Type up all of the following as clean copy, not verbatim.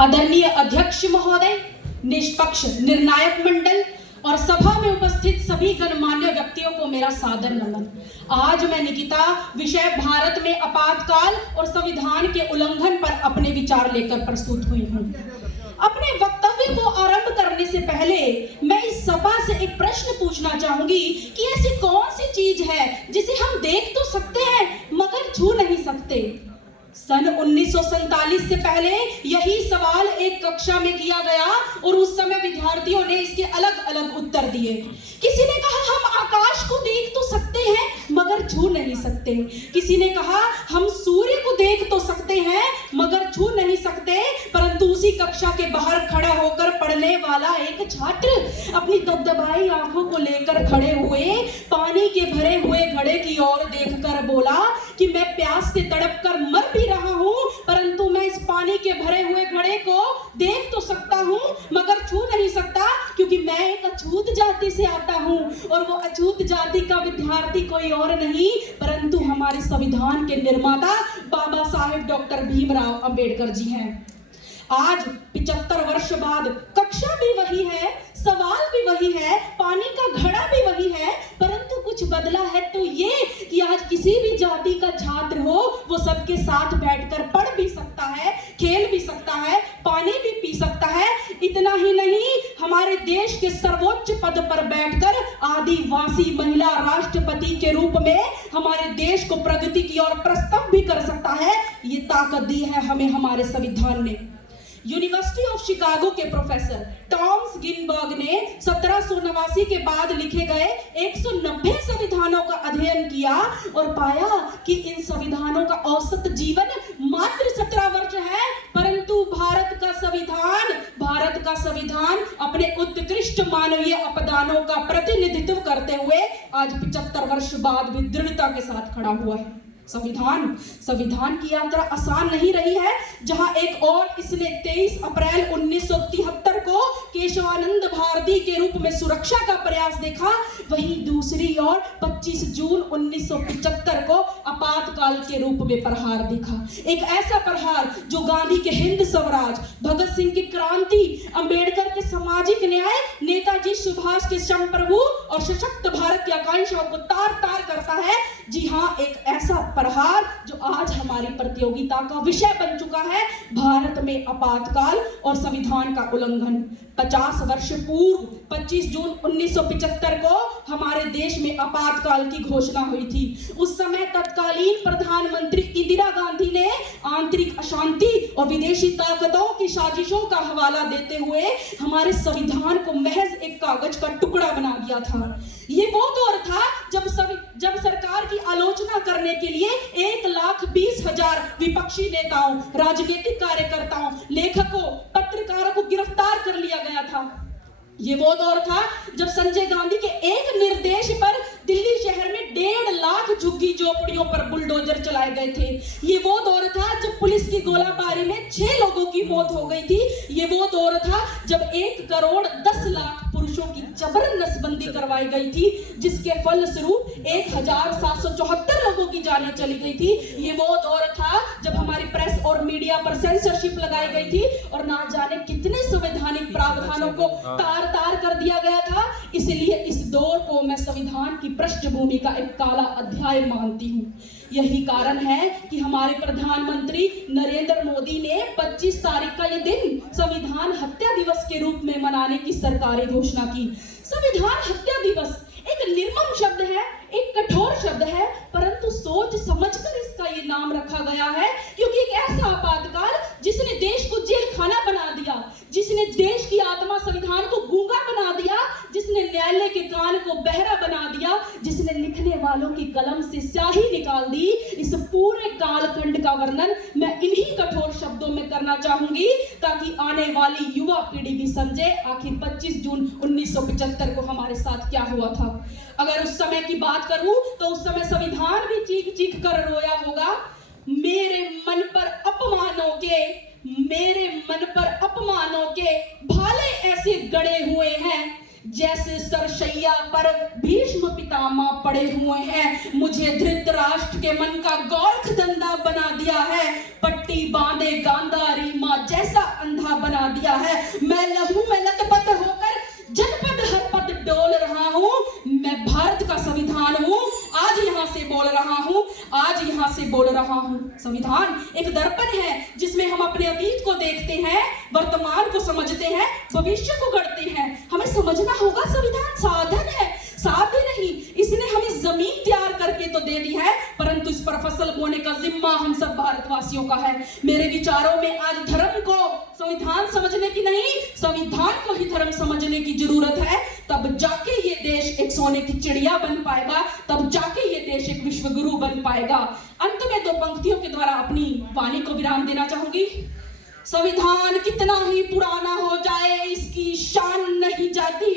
आदरणीय अध्यक्ष महोदय, निष्पक्ष निर्णायक मंडल और सभा में उपस्थित सभी गणमान्य व्यक्तियों को मेरा सादर नमन। आज मैं निकिता विषय भारत में आपातकाल और संविधान के उल्लंघन पर अपने विचार लेकर प्रस्तुत हुई हूँ। अपने वक्तव्य को आरंभ करने से पहले मैं इस सभा से एक प्रश्न पूछना चाहूंगी कि ऐसी कौन सी चीज है जिसे हम देख तो सकते हैं मगर छू नहीं सकते। सन 1947 से पहले यही सवाल एक कक्षा में किया गया और उस समय विद्यार्थियों ने इसके अलग अलग उत्तर दिए। किसी ने कहा हम आकाश को देख तो सकते हैं मगर छू नहीं सकते। किसी ने कहा हम सूर्य को देख तो सकते हैं मगर छू नहीं सकते। परंतु उसी कक्षा के बाहर खड़ा होकर पढ़ने वाला एक छात्र अपनी दबदबाई आंखों को लेकर खड़े हुए पानी के भरे हुए घड़े की ओर देखकर बोला कि मैं प्यास से तड़प कर मर भी रहा हूं, परंतु मैं इस पानी के भरे हुए घड़े को देख तो सकता हूं मगर छू नहीं सकता, क्योंकि मैं एक अछूत जाति से आता हूं और वो अछूत जाति का विद्यार्थी कोई और नहीं परंतु हमारे संविधान के निर्माता बाबा साहेब डॉक्टर भीमराव अंबेडकर जी हैं। आज 75 वर्ष बाद कक्षा भी वही है, सवाल भी वही है, पानी का घड़ा भी वही है, परंतु कुछ बदला है तो ये कि आज किसी भी जाति का छात्र हो वो सबके साथ बैठकर पढ़ भी सकता है, खेल भी सकता है, पानी भी पी सकता है। इतना ही नहीं, हमारे देश के सर्वोच्च पद पर बैठकर आदिवासी महिला राष्ट्रपति के रूप में हमारे देश को प्रगति की ओर प्रस्ताव भी कर सकता है। ये ताकत दी है हमें हमारे संविधान ने। यूनिवर्सिटी ऑफ शिकागो के प्रोफेसर टॉमस गिनबर्ग ने 1789 के बाद लिखे गए 190 संविधानों का अध्ययन किया और पाया कि इन संविधानों का औसत जीवन मात्र 17 वर्ष है, परंतु भारत का संविधान अपने उत्कृष्ट मानवीय अपदानों का प्रतिनिधित्व करते हुए आज 75 वर्ष बाद भी दृढ़ता के साथ खड़ा हुआ है। संविधान की यात्रा आसान नहीं रही है। जहां एक और इसने 23 अप्रैल 1973 को केशवानंद भारती के रूप में सुरक्षा का प्रयास देखा, वहीं दूसरी ओर 25 जून 1975 को आपातकाल के रूप में प्रहार दिखा। एक ऐसा प्रहार जो गांधी के हिंद स्वराज, भगत सिंह की क्रांति, अंबेडकर के सामाजिक न्याय, नेताजी सुभाष के संप्रभु और सशक्त भारत की आकांक्षाओं को तार तार करता है। जी हाँ, एक ऐसा प्रहार जो आज हमारी प्रतियोगिता का विषय बन चुका है, भारत में आपातकाल और संविधान का उल्लंघन। 50 वर्ष पूर्व 25 जून 1975 को हमारे देश में आपातकाल की घोषणा हुई थी। उस समय तत्कालीन प्रधानमंत्री इंदिरा गांधी ने आंतरिक अशांति और विदेशी ताकतों की साजिशों का हवाला देते हुए हमारे संविधान को महज एक कागज का टुकड़ा बना दिया था। ये वो दौर था जब सरकार की आलोचना करने के लिए 1,20,000 विपक्षी नेताओं, राजनीतिक कार्यकर्ताओं, लेखकों, पत्रकारों को गिरफ्तार कर लिया गया था। ये वो दौर था जब संजय गांधी के एक निर्देश पर दिल्ली शहर में 1.5 लाख झुग्गी झोपड़ियों पर बुलडोजर चलाए गए थे। ये वो दौर था जब पुलिस की गोलाबारी में 6 लोगों की मौत हो गई थी। ये वो दौर था जब 1 करोड़ 10 लाख पुरुषों की जबरन नसबंदी करवाई गई थी, जिसके फलस्वरूप 1774 लोगों की जानें चली गई थी। ये वो दौर था जब हमारी प्रेस और मीडिया पर सेंसरशिप लगाई गई थी और ना जाने कितने संवैधानिक प्रावधानों को तार कर दिया गया था। इसलिए इस दौर को मैं संविधान की पृष्ठभूमि का एक काला अध्याय मानती हूँ। यही कारण है कि हमारे प्रधानमंत्री नरेंद्र मोदी ने 25 तारीख का ये दिन संविधान हत्या दिवस के रूप में मनाने की सरकारी घोषणा की। संविधान हत्या दिवस एक निर्मम शब्द है, एक कठोर शब्द है, परंतु सोच समझकर इसका ये नाम रखा गया है, क्योंकि एक ऐसा आपातकाल जिसने देश को जेल खाना बना दिया, जिसने देश की आत्मा संविधान को गूंगा बना दिया, जिसने न्यायालय के कान को बहरा बना दिया, जिसने लिखने वालों की कलम से स्याही निकाल दी। इस पूरे कालखंड का वर्णन मैं इन्हीं कठोर शब्दों में करना चाहूंगी ताकि आने वाली युवा पीढ़ी भी समझे आखिर 25 जून 1975 को हमारे साथ क्या हुआ था। अगर उस समय की बात करूं तो उस समय संविधान भी चीख चीख कर रोया होगा। मेरे मन पर अपमानों के भाले ऐसे गड़े हुए हैं जैसे सरशैया पर भीष्म पितामह पड़े हुए हैं। मुझे धृतराष्ट्र के मन का गोरख धंधा बना दिया है। पट्टी बांधे गांधारी माँ जैसा अंधा बोल रहा हूँ। संविधान एक दर्पण है जिसमें हम अपने अतीत को देखते हैं, वर्तमान को समझते हैं, भविष्य को गढ़ते हैं। हमें समझना होगा संविधान साधन है, साध्य नहीं। इसने हमें जमीन तैयार करके तो दे दी है, परंतु इस पर फसल बोने का जिम्मा हम सब भारतवासियों का है। मेरे विचारों में आज धर्म को संविधान समझने की नहीं, संविधान को ही धर्म समझने की जरूरत है। तब जाके ये देश एक सोने की चिड़िया बन पाएगा, तब जाके ये देश एक विश्व गुरु बन पाएगा। अंत में 2 पंक्तियों के द्वारा अपनी वाणी को विराम देना चाहूंगी। संविधान कितना ही पुराना हो जाए, इसकी शान नहीं जाती।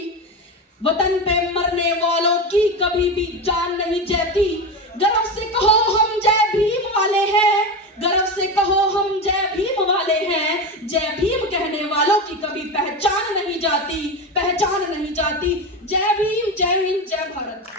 वतन पे मरने वालों की कभी भी जान नहीं जाती। गर्व से कहो हम जय भीम वाले हैं, गर्व से कहो हम जय भीम वाले हैं। जय भीम कहने वालों की कभी पहचान नहीं जाती, पहचान नहीं जाती। जय भीम, जय हिंद, जय भारत।